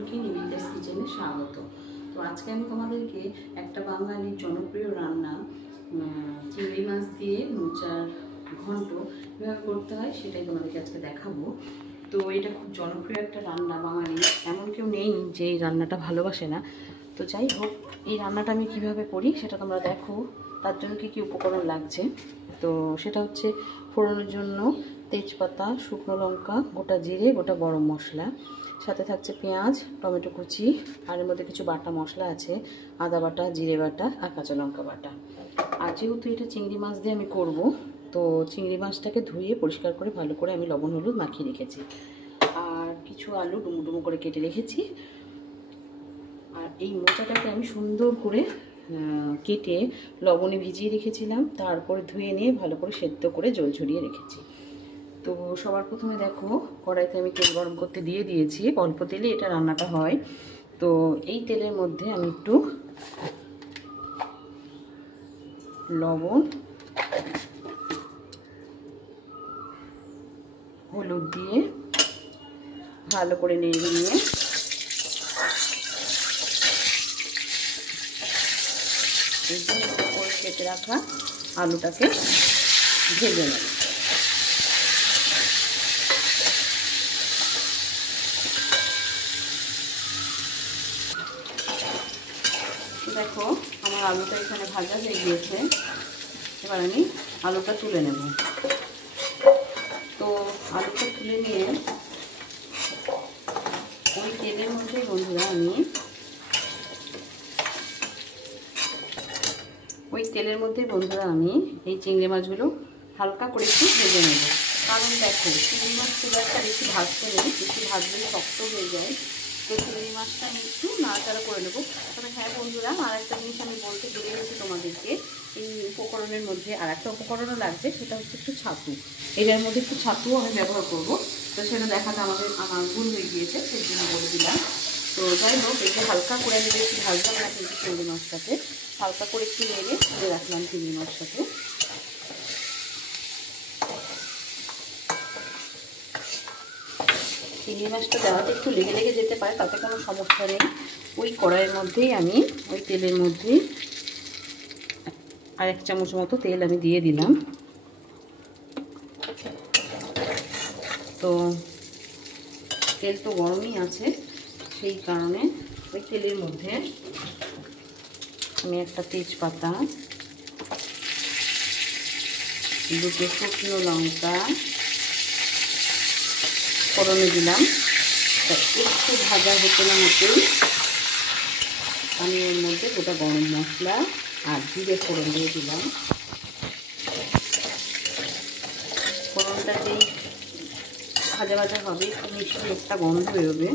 সকলকে নিবিড়দাস কিচেনে স্বাগত। তো আজকে আমি তোমাদেরকে একটা বাঙালির জনপ্রিয় রান্না চিংড়ি মাছ দিয়ে মোচার ঘন্ট কীভাবে করতে হয় সেটাই তোমাদেরকে আজকে দেখাবো। তো এটা খুব জনপ্রিয় একটা রান্না, বাঙালি এমন কেউ নেই যে এই রান্নাটা ভালোবাসে না। তো যাই হোক, এই রান্নাটা আমি কিভাবে করি সেটা তোমরা দেখো। তার জন্য কী কী উপকরণ লাগছে, তো সেটা হচ্ছে ফোড়নের জন্য তেজপাতা, শুকনো লঙ্কা, গোটা জিরে, গোটা গরম মশলা, সাথে থাকছে পেঁয়াজ, টমেটো কুচি, আর এর মধ্যে কিছু বাটা মশলা আছে, আদা বাটা, জিরে বাটা আর কাঁচা লঙ্কা বাটা। আর যেহেতু এটা চিংড়ি মাছ দিয়ে আমি করব, তো চিংড়ি মাছটাকে ধুয়ে পরিষ্কার করে ভালো করে আমি লবণ হলুদ মাখিয়ে রেখেছি। আর কিছু আলু ডুমো ডুমো করে কেটে রেখেছি। আর এই মোচাটাকে আমি সুন্দর করে কেটে লবণে ভিজিয়ে রেখেছিলাম, তারপরে ধুয়ে নিয়ে ভালো করে সেদ্ধ করে জল ঝরিয়ে রেখেছি। তো সবার প্রথমে দেখো, কড়াইতে আমি তেল গরম করতে দিয়ে দিয়েছি। অল্প তেলে এটা রান্নাটা হয়। তো এই তেলের মধ্যে আমি একটু লবণ, হলুদ দিয়ে ভালো করে নেড়ে নিয়ে এই যে করে কেটে রাখা আলুটাকে ভেজে নেব। দেখো, আমার আলুটা এখানে ভাজা হয়ে গিয়েছে। এবার আমি আলুটা তুলে নেব। তো আলুটা তুলে নিয়ে ওই তেলের মধ্যেই বন্ধুরা আমি এই চিংড়ি মাছগুলো হালকা করে একটু ভেজে নেব। কারণ দেখো, চিংড়ি মাছ খুব একটা বেশি ভাজতে নেই, বেশি ভাজলে শক্ত হয়ে যায়। তো চিংড়ি মাছটা আমি একটু নাড়াচাড়া করে নেবো। তবে হ্যাঁ বন্ধুরা, আর একটা জিনিস আমি বলতে ভুলে গেছি তোমাদেরকে, এই উপকরণের মধ্যে আর একটা উপকরণও লাগছে, সেটা হচ্ছে একটু ছাতু। এটার মধ্যে একটু ছাতুও আমি ব্যবহার করব। তো সেটা দেখাটা আমার ভুল হয়ে গিয়েছে, সেই জন্য বলে দিলাম। তো যাই হোক, একটু হালকা করে আমি বেশি ভাজলাম না কিন্তু চিংড়ি মাছটাকে হালকা করে একটু নেড়ে দিয়ে রাখলাম চিংড়ি মাছটাকে। চিংড়ি মাছটা দেওয়াতে একটু লেগে লেগে যেতে পারে, তাতে কোনো সমস্যা নেই। ওই কড়াইয়ের মধ্যেই আমি ওই তেলের মধ্যেই আর 1 চামচ মতো তেল আমি দিয়ে দিলাম। তো তেল তো গরমই আছে, সেই কারণে ওই তেলের মধ্যে আমি একটা তেজপাতা, 2টো শুকনো লঙ্কা ফোড়নে দিলাম। একটু ভাজা হতে না হতেই আমি এর মধ্যে গোটা গরম মশলা আর জিরে ফোড়ন দিয়ে দিলাম। ফোড়নটা যেই ভাজা ভাজা হবে, একটু মিষ্টি একটা গন্ধ বেরোবে,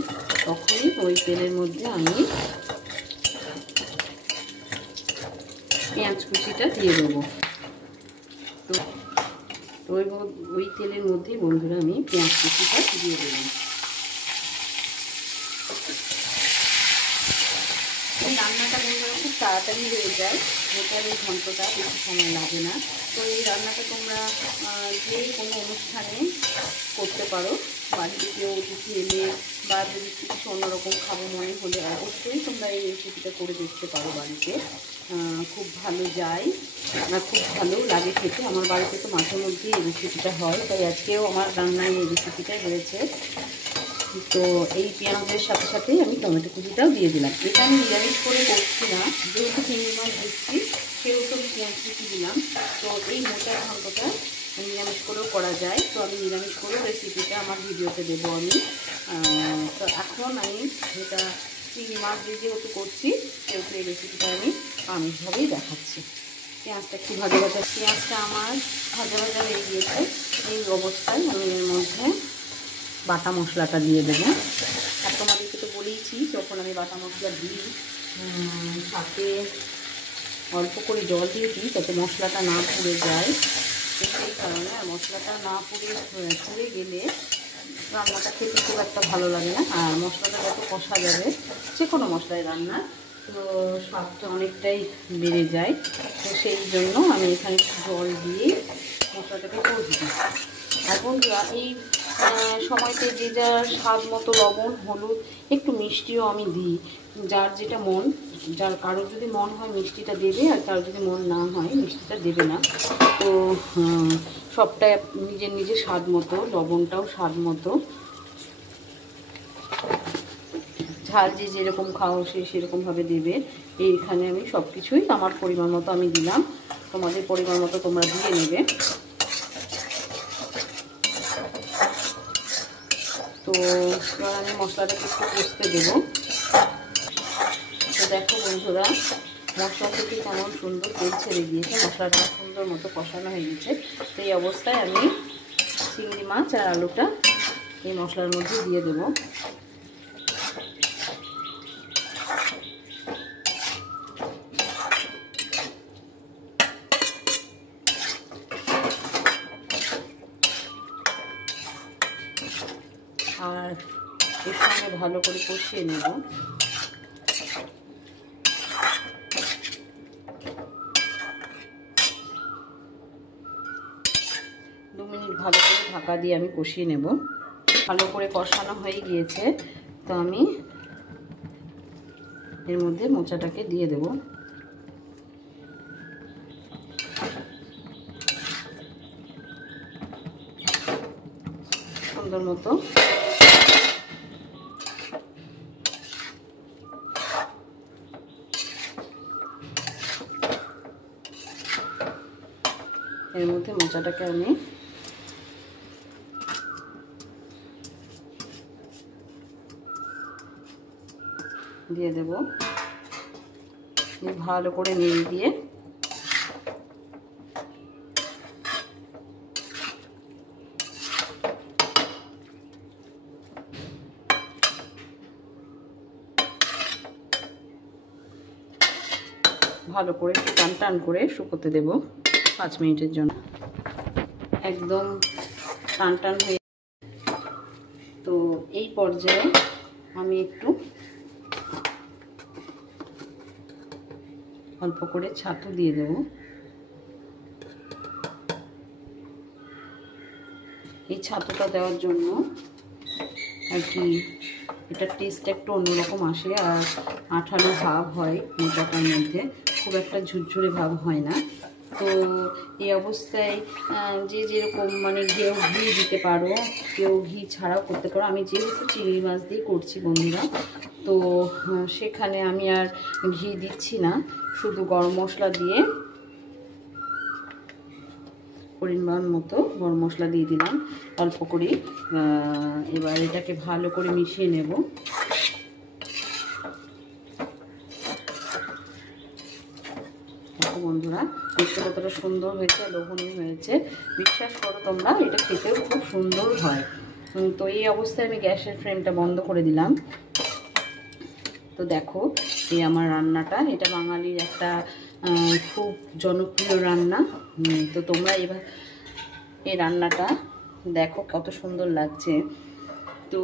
তখনই ওই তেলের মধ্যে আমি পেঁয়াজ কুচিটা দিয়ে দেবো। তো ওই তেলের মধ্যেই বন্ধুরা আমি পেঁয়াজ কুচিটা দিয়ে দিলাম। এই রান্নাটা বন্ধুরা খুব তাড়াতাড়ি হয়ে যায়, মোচার এই ঘন্টটা বেশি সময় লাগে না। তো এই রান্নাটা তোমরা যে কোনো অনুষ্ঠানে করতে পারো। বাড়িতে কেউ অতিথি এলে বা যদি কিছু অন্যরকম খাবো মনে হলে অবশ্যই তোমরা এই রেসিপিটা করে দেখতে পারো বাড়িতে। খুব ভালো যায়, খুব ভালো লাগে খেতে। আমার বাড়িতে তো মাঝে মধ্যেই এই রেসিপিটা হয়, তাই আজকেও আমার রান্নায় এই রেসিপিটা হয়েছে। তো এই পেঁয়াজের সাথে সাথেই আমি টমেটো কুচিটাও দিয়ে দিলাম। এটা আমি নিরামিষ করে করছি না, যেহেতু চিংড়ি মাছ দিচ্ছি সেহেতু আমি পেঁয়াজ কুচি দিলাম। তো এই মোচার ঘন্টটা নিরামিষ করেও করা যায়, তো আমি নিরামিষ করেও রেসিপিটা আমার ভিডিওতে দেবো আমি। তো এখন আমি এটা চিংড়ি মাছ দিয়ে যেহেতু করছি, সেহেতু এই রেসিপিটা আমি আমিষভাবেই দেখাচ্ছি। পেঁয়াজটা একটু ভাজা ভাজা, পেঁয়াজটা আমার ভাজা ভাজা হয়ে গিয়েছে। এই অবস্থায় আমি এর মধ্যে বাটা মশলাটা দিয়ে দেবো। আর তোমাদেরকে তো বলেইছি, যখন আমি বাটা মশলা দিই সাথে অল্প করে জল দিয়ে দিই, যাতে মশলাটা না পুড়ে যায়। তো সেই কারণে আর মশলাটা না পুড়ে গেলে রান্নাটা খেতে খুব একটা ভালো লাগে না। আর মশলাটা যত কষা যাবে, যে কোনো মশলায় রান্না, তো স্বাদটা অনেকটাই বেড়ে যায়। তো সেই জন্য আমি এখানে জল দিয়ে মশলাটাকে কষবো। আর বন্ধুরা, এই সময়তে যে যার স্বাদ মতো লবণ, হলুদ, একটু মিষ্টিও আমি দিই, যার যেটা মন। যার কারোর যদি মন হয় মিষ্টিটা দেবে, আর কারোর যদি মন না হয় মিষ্টিটা দেবে না। তো সবটাই নিজের নিজের স্বাদ মতো, লবণটাও স্বাদ মতো, ঝাল যে যেরকম খাও সে সেরকমভাবে দেবে। এইখানে আমি সব কিছুই আমার পরিমাণ মতো আমি দিলাম, তোমাদের পরিমাণ মতো তোমরা দিয়ে নেবে। তো এবার আমি মশলাটাকে একটু কষতে দেবো। তো দেখো বন্ধুরা, মশলা থেকে কেমন সুন্দর তেল ছেড়ে দিয়েছে, মশলাটা সুন্দর মতো কষানো হয়ে গেছে। তো এই অবস্থায় আমি চিংড়ি মাছ আর আলুটা এই মশলার মধ্যে দিয়ে দেবো। আর এর সঙ্গে ভালো করে কষিয়ে নেব। 2 মিনিট ভালো করে ঢাকা দিয়ে আমি কষিয়ে নেব। ভালো করে কষানো হয়ে গিয়েছে, তো আমি এর মধ্যে মোচাটাকে দিয়ে দেব। সুন্দর মতো এর মধ্যে মোচাটাকে আমি দিয়ে দেব। ভালো করে নেড়ে দিয়ে ভালো করে টান টান করে শুকোতে দেব 5 মিনিটের জন্য। একদম টান টান হয়ে, তো এই পর্যায়ে আমি একটু অল্প করে ছাতু দিয়ে দেব। এই ছাতুটা দেওয়ার জন্য আর কি এটার টেস্ট একটু অন্যরকম আসে, আর আঠালো ভাব হয় মোচাটার মধ্যে, খুব একটা ঝুরঝুরে ভাব হয় না। তো এই অবস্থায় যে যেরকম মানে কেউ ঘি দিতে পারো, কেউ ঘি ছাড়াও করতে পারো। আমি যেহেতু চিংড়ি মাছ দিয়ে করছি বন্ধুরা, তো সেখানে আমি আর ঘি দিচ্ছি না, শুধু গরম মশলা দিয়ে পরিমাণ মতো গরম মশলা দিয়ে দিলাম অল্প করে। এবার এটাকে ভালো করে মিশিয়ে নেব। দেখো বন্ধুরা, দেখতে কতটা সুন্দর হয়েছে, লোভনীয় হয়েছে। বিশ্বাস করো তোমরা, এটা খেতেও খুব সুন্দর হয়। তো এই অবস্থায় আমি গ্যাসের ফ্লেমটা বন্ধ করে দিলাম। তো দেখো এই আমার রান্নাটা, এটা বাঙালির একটা খুব জনপ্রিয় রান্না। তো তোমরা এবার এই রান্নাটা দেখো কত সুন্দর লাগছে। তো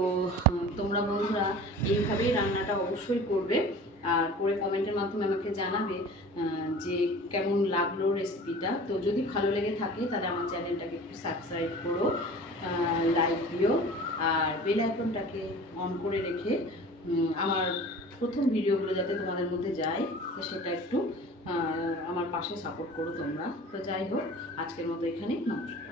তোমরা বন্ধুরা এইভাবেই রান্নাটা অবশ্যই করবে, আর করে কমেন্টের মাধ্যমে আমাকে জানাবে যে কেমন লাগলো রেসিপিটা। তো যদি ভালো লেগে থাকে তাহলে আমার চ্যানেলটাকে একটু সাবস্ক্রাইব করো, লাইক দিও, আর বেল আইকনটাকে অন করে রেখে আমার প্রথম ভিডিওগুলো যাতে তোমাদের মধ্যে যায়, তো সেটা একটু আমার পাশে সাপোর্ট করো তোমরা। তো যাই হোক, আজকের মতো এখানেই নমস্কার।